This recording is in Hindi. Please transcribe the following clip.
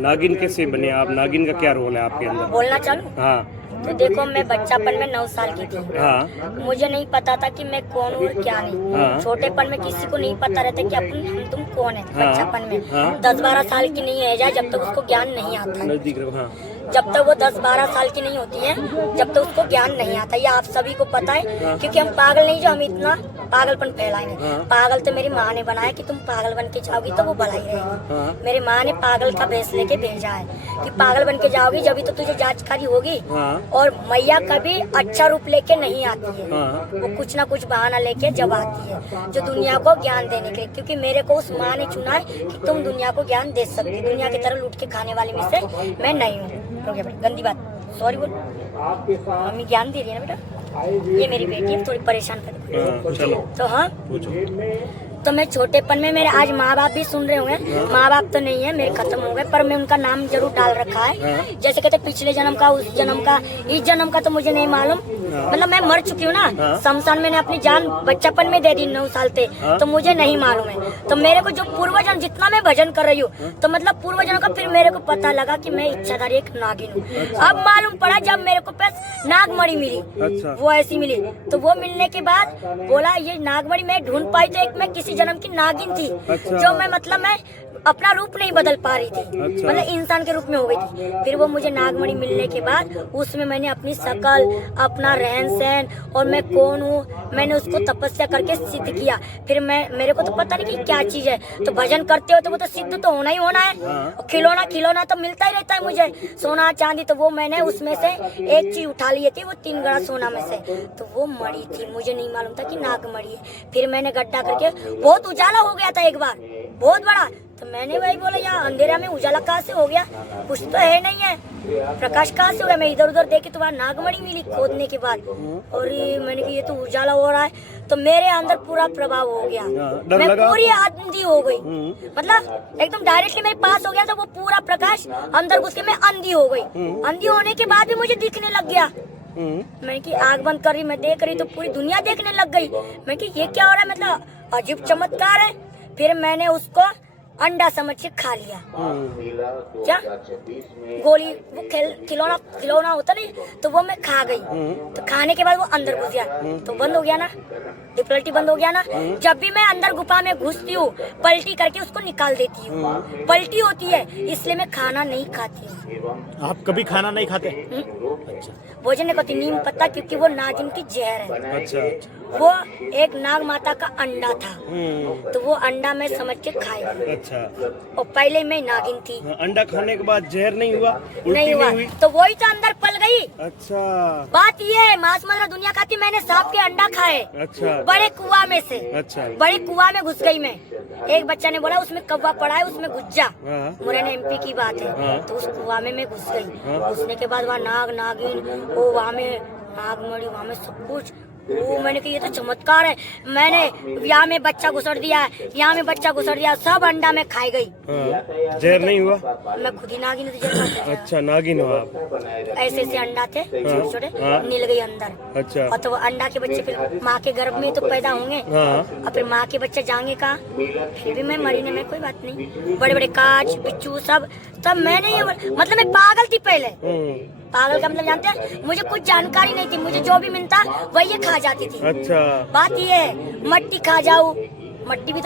नागिन कैसे बने आप? नागिन का क्या रोल है आपके अंदर? बोलना चालू? हाँ तो देखो, मैं बच्चापन में 9 साल की थी। हाँ मुझे नहीं पता था कि मैं कौन हूँ और क्या नहीं। हाँ। छोटेपन में किसी को नहीं पता रहता कि अपन हम तुम कौन है। हाँ। बच्चापन में हाँ। 10-12 साल की नहीं है जब तक उसको ज्ञान नहीं आता। नजदीक रहो। हाँ जब तक वो 10-12 साल की नहीं होती है, जब तक उसको ज्ञान नहीं आता। ये आप सभी को पता है, क्योंकि हम पागल नहीं जो हम इतना पागलपन फैलाएंगे। पागल तो मेरी माँ ने बनाया कि तुम पागल बन के जाओगी तो वो भलाई रहेगी। मेरी माँ ने पागल का भेष लेके भेजा है कि पागल बन के जाओगी जब तो तुझे जांचकारी होगी। और मैया कभी अच्छा रूप लेके नहीं आती है, वो कुछ ना कुछ बहाना लेके जब आती है जो दुनिया को ज्ञान देने के लिए। क्योंकि मेरे को उस माँ ने चुना है कि तुम दुनिया को ज्ञान दे सकती। दुनिया की तरह लूट के खाने वाले में से मैं नहीं हूँ। गंदी बात, सॉरी बोल। मम्मी ज्ञान दे रही है ना बेटा, ये मेरी बेटी है, थोड़ी परेशान कर। चलो तो हाँ, तो मैं छोटेपन में, मेरे आज माँ बाप भी सुन रहे होंगे। माँ बाप तो नहीं है, मेरे खत्म हो गए, पर मैं उनका नाम जरूर डाल रखा है। जैसे कहते पिछले जन्म का, उस जन्म का, इस जन्म का तो मुझे नहीं मालूम। मतलब मैं मर चुकी हूँ ना, शमशान मैंने अपनी जान बच्चापन में दे दी 9 साल से, तो मुझे नहीं मालूम है। तो मेरे को जो पूर्वजन्म, जितना मैं भजन कर रही हूँ, तो मतलब पूर्वजन्म का फिर मेरे को पता लगा कि मैं इच्छाधारी एक नागिन हूँ। अब मालूम पड़ा जब मेरे को पास नागमणि मिली। अच्छा। वो ऐसी मिली, तो वो मिलने के बाद बोला ये नागमणि मैं ढूंढ पाई तो एक मैं किसी जन्म की नागिन थी। अच्छा। जो मैं मतलब मैं अपना रूप नहीं बदल पा रही थी। अच्छा। मतलब इंसान के रूप में हो गई थी। फिर वो मुझे नागमणि मिलने के बाद उसमें मैंने अपनी शकल, अपना रहन सहन और मैं कौन हूँ, मैंने उसको तपस्या करके सिद्ध किया। फिर मेरे को तो पता नहीं कि क्या चीज है, तो भजन करते हो तो वो तो सिद्ध तो होना ही होना है। खिलौना तो मिलता ही रहता है मुझे, सोना चांदी। तो वो मैंने उसमें से एक चीज उठा ली थी, वो 3 गड़ा सोना में से, तो वो मणि थी। मुझे नहीं मालूम था कि नागमणि है। फिर मैंने गड्ढा करके, बहुत उजाला हो गया था एक बार, बहुत बड़ा। तो मैंने वही बोला यार अंधेरा में उजाला कहाँ से हो गया, कुछ तो है नहीं है, प्रकाश कहाँ से हो गया। मैं इधर उधर देखी तो वहाँ नागमणि मिली खोदने के बाद। और मैंने कहा ये तो उजाला हो रहा है, तो मेरे अंदर पूरा प्रभाव हो गया। मैं पूरी अंधी हो गई, मतलब एकदम डायरेक्टली मेरे पास हो गया, तो वो पूरा प्रकाश अंदर घुस के मैं अंधी हो गई। अंधी होने के बाद भी मुझे दिखने लग गया। मैं कि आग बंद कर रही, मैं देख रही तो पूरी दुनिया देखने लग गई। मैं कि ये क्या हो रहा है, मतलब अजीब चमत्कार है। फिर मैंने उसको अंडा समझ के खा लिया। क्या गोली, वो खिलौना होता नहीं, तो वो मैं खा गई। तो खाने के बाद वो अंदर घुस गया, तो बंद हो गया ना, डिपल्टी बंद हो गया ना। जब भी मैं अंदर गुफा में घुसती हूँ, पलटी करके उसको निकाल देती हूँ। पलटी होती है, इसलिए मैं खाना नहीं खाती हूँ। आप कभी खाना नहीं खाते? भोजन नहीं खाती, नीम पत्ता, क्योंकि वो नागिन की जहर है। अच्छा। वो एक नाग माता का अंडा था, तो वो अंडा मैं समझ के खाई। अच्छा। और पहले मैं नागिन थी। अंडा खाने के बाद जहर नहीं हुआ? नहीं हुआ, तो वही तो अंदर पल गई। अच्छा। बात ये है, मांस मदिरा दुनिया खाती, मैंने सांप के अंडा खाए। अच्छा। बड़े कुआं में से। अच्छा। बड़े कुआं में घुस गई मैं। एक बच्चा ने बोला उसमें कौवा पड़ा है, उसमें घुस जा। मुरैना MP की बात है। तो उस कुआं में मैं घुस गई। घुसने के बाद वहाँ नाग नागिन, वो वहाँ में नागमणि, वहाँ में सब कुछ। वो मैंने कहा ये तो चमत्कार है। मैंने यहाँ में बच्चा घुसड़ दिया, यहाँ में बच्चा घुसड़ दिया, सब अंडा में खाई गई। जहर नहीं हुआ? मैं खुद ही नागिन थी। अच्छा, नागिन हो आप। ऐसे ऐसे अंडा थे छोटे छोटे, नील गई अंदर। अच्छा। और तो वो अंडा के बच्चे फिर माँ के गर्भ में तो पैदा होंगे, और फिर माँ के बच्चे जाएंगे कहाँ। फिर भी मैं मरी नहीं, कोई बात नहीं। बड़े बड़े कांच बिच्छू सब मैंने ये, मतलब मैं पागल थी पहले। पागल का मतलब जानते हैं, मुझे कुछ जानकारी नहीं थी, मुझे जो भी मिलता वही खा जाती थी। अच्छा। बात ये है, मट्टी खा जाऊँ, मट्टी भी